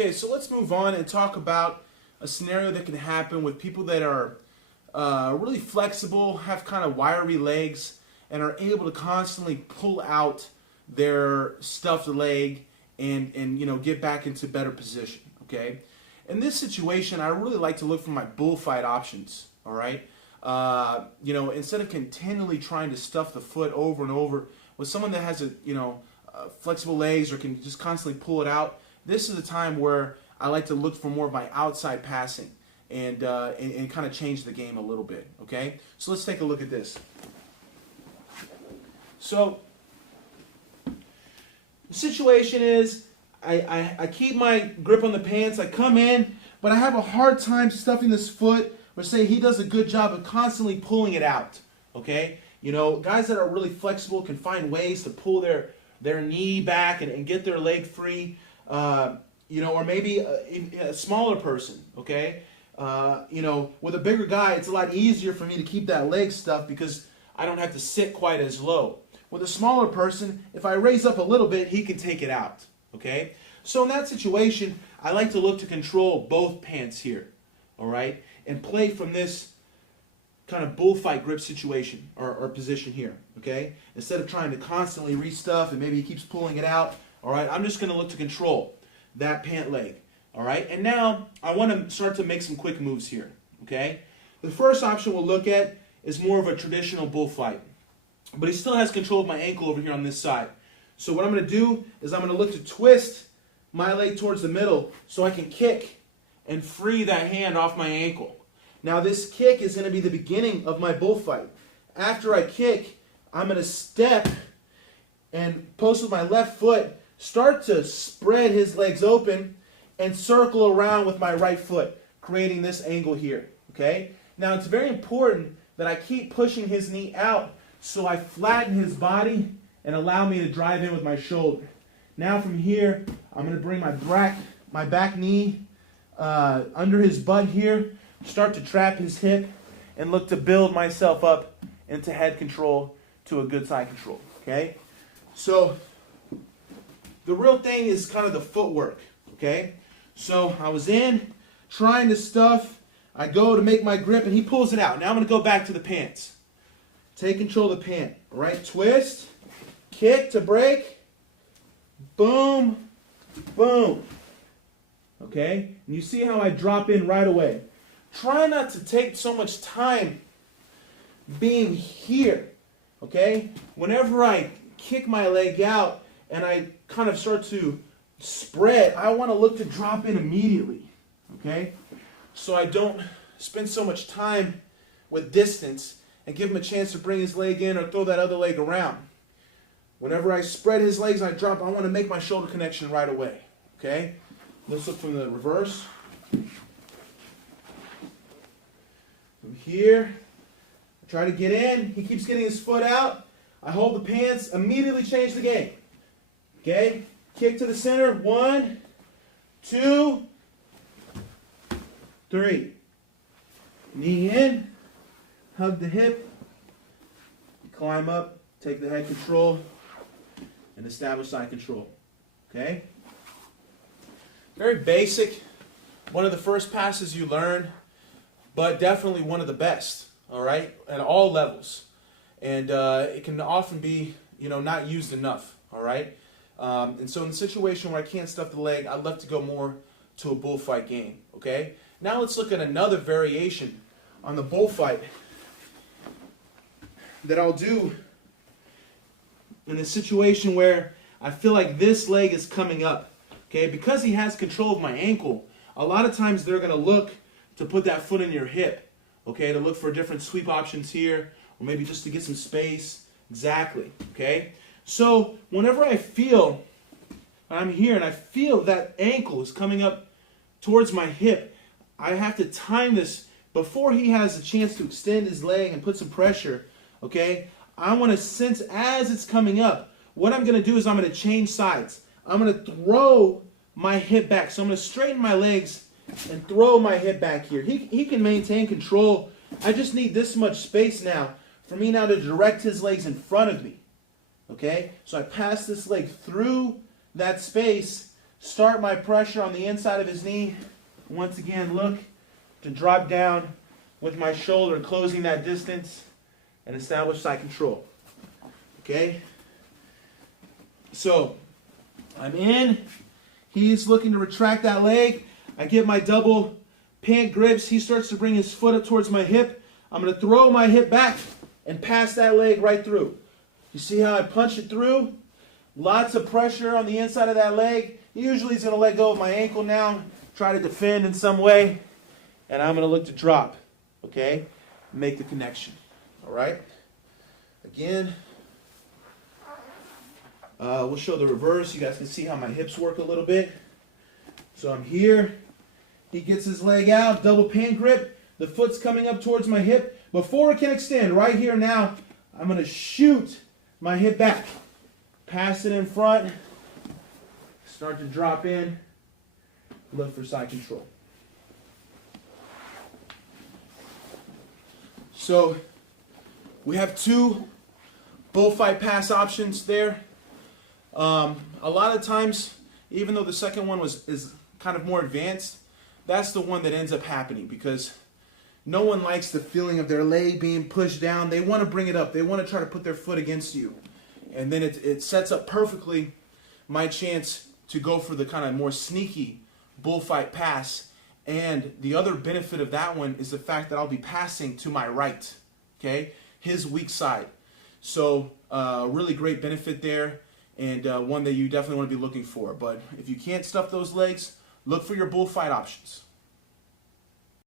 Okay, so let's move on and talk about a scenario that can happen with people that are really flexible, have kind of wiry legs, and are able to constantly pull out their stuffed leg and get back into better position. Okay, in this situation, I really like to look for my bullfight options. All right, instead of continually trying to stuff the foot over and over with someone that has flexible legs or can just constantly pull it out. This is a time where I like to look for more of my outside passing and kind of change the game a little bit. Okay, so let's take a look at this. So the situation is I keep my grip on the pants. I come in, but I have a hard time stuffing this foot. Or say he does a good job of constantly pulling it out. Okay, guys that are really flexible can find ways to pull their knee back and get their leg free. Or maybe a smaller person, okay? With a bigger guy, it's a lot easier for me to keep that leg stuffed because I don't have to sit quite as low. With a smaller person, if I raise up a little bit, he can take it out, okay? So in that situation, I like to look to control both pants here, all right? And play from this kind of bullfight grip situation or position here, okay? Instead of trying to constantly restuff and maybe he keeps pulling it out, all right? I'm just going to look to control that pant leg, all right? And now I want to start to make some quick moves here, okay? The first option we'll look at is more of a traditional bullfight, but he still has control of my ankle over here on this side. So what I'm going to do is I'm going to look to twist my leg towards the middle so I can kick and free that hand off my ankle. Now this kick is going to be the beginning of my bullfight. After I kick, I'm going to step and post with my left foot, start to spread his legs open and circle around with my right foot, creating this angle here, okay? Now it's very important that I keep pushing his knee out so I flatten his body and allow me to drive in with my shoulder. Now from here, I'm going to bring my back knee under his butt here, start to trap his hip, and look to build myself up into head control to a good side control, okay? So the real thing is kind of the footwork, okay? So I was in, trying to stuff. I go to make my grip, and he pulls it out. Now I'm going to go back to the pants. Take control of the pant, all right? Twist, kick to break, boom, boom. Okay? And you see how I drop in right away. Try not to take so much time being here. Okay? Whenever I kick my leg out and I kind of start to spread, I want to look to drop in immediately. Okay? So I don't spend so much time with distance and give him a chance to bring his leg in or throw that other leg around. Whenever I spread his legs and I drop, I want to make my shoulder connection right away. Okay? Let's look from the reverse. From here, I try to get in. He keeps getting his foot out. I hold the pants, immediately change the game. Okay? Kick to the center. 1, 2, 3. Knee in. Hug the hip. Climb up. Take the head control. And establish side control. Okay? Very basic, one of the first passes you learn, but definitely one of the best, all right, at all levels. And it can often be, not used enough, all right? And so in the situation where I can't stuff the leg, I'd love to go more to a bullfight game, okay? Now let's look at another variation on the bullfight that I'll do in a situation where I feel like this leg is coming up. Okay, because he has control of my ankle, a lot of times they're going to look to put that foot in your hip, okay, to look for different sweep options here, or maybe just to get some space. Exactly, okay? So whenever I feel, I'm here and I feel that ankle is coming up towards my hip, I have to time this before he has a chance to extend his leg and put some pressure, okay? I want to sense as it's coming up. What I'm going to do is I'm going to change sides. I'm going to throw my hip back. So I'm going to straighten my legs and throw my hip back here. He can maintain control. I just need this much space now for me now to direct his legs in front of me. Okay? So I pass this leg through that space start my pressure on the inside of his knee. Once again, look to drop down with my shoulder, closing that distance, and establish side control. Okay? So, I'm in. He's looking to retract that leg. I get my double pant grips. He starts to bring his foot up towards my hip. I'm going to throw my hip back and pass that leg right through. You see how I punch it through? Lots of pressure on the inside of that leg. Usually he's going to let go of my ankle now, try to defend in some way, and I'm going to look to drop, okay? Make the connection, all right? Again, we'll show the reverse. You guys can see how my hips work a little bit. So I'm here. He gets his leg out, double pant grip. The foot's coming up towards my hip. Before it can extend, right here now, I'm going to shoot my hip back. Pass it in front. Start to drop in. Look for side control. So we have two bullfight pass options there. A lot of times, even though the second one is kind of more advanced, that's the one that ends up happening because no one likes the feeling of their leg being pushed down. They want to bring it up. They want to try to put their foot against you. And then it sets up perfectly my chance to go for the kind of more sneaky bullfight pass. And the other benefit of that one is the fact that I'll be passing to my right, okay? His weak side. So really great benefit there, and one that you definitely want to be looking for. But if you can't stuff those legs, look for your bullfight options.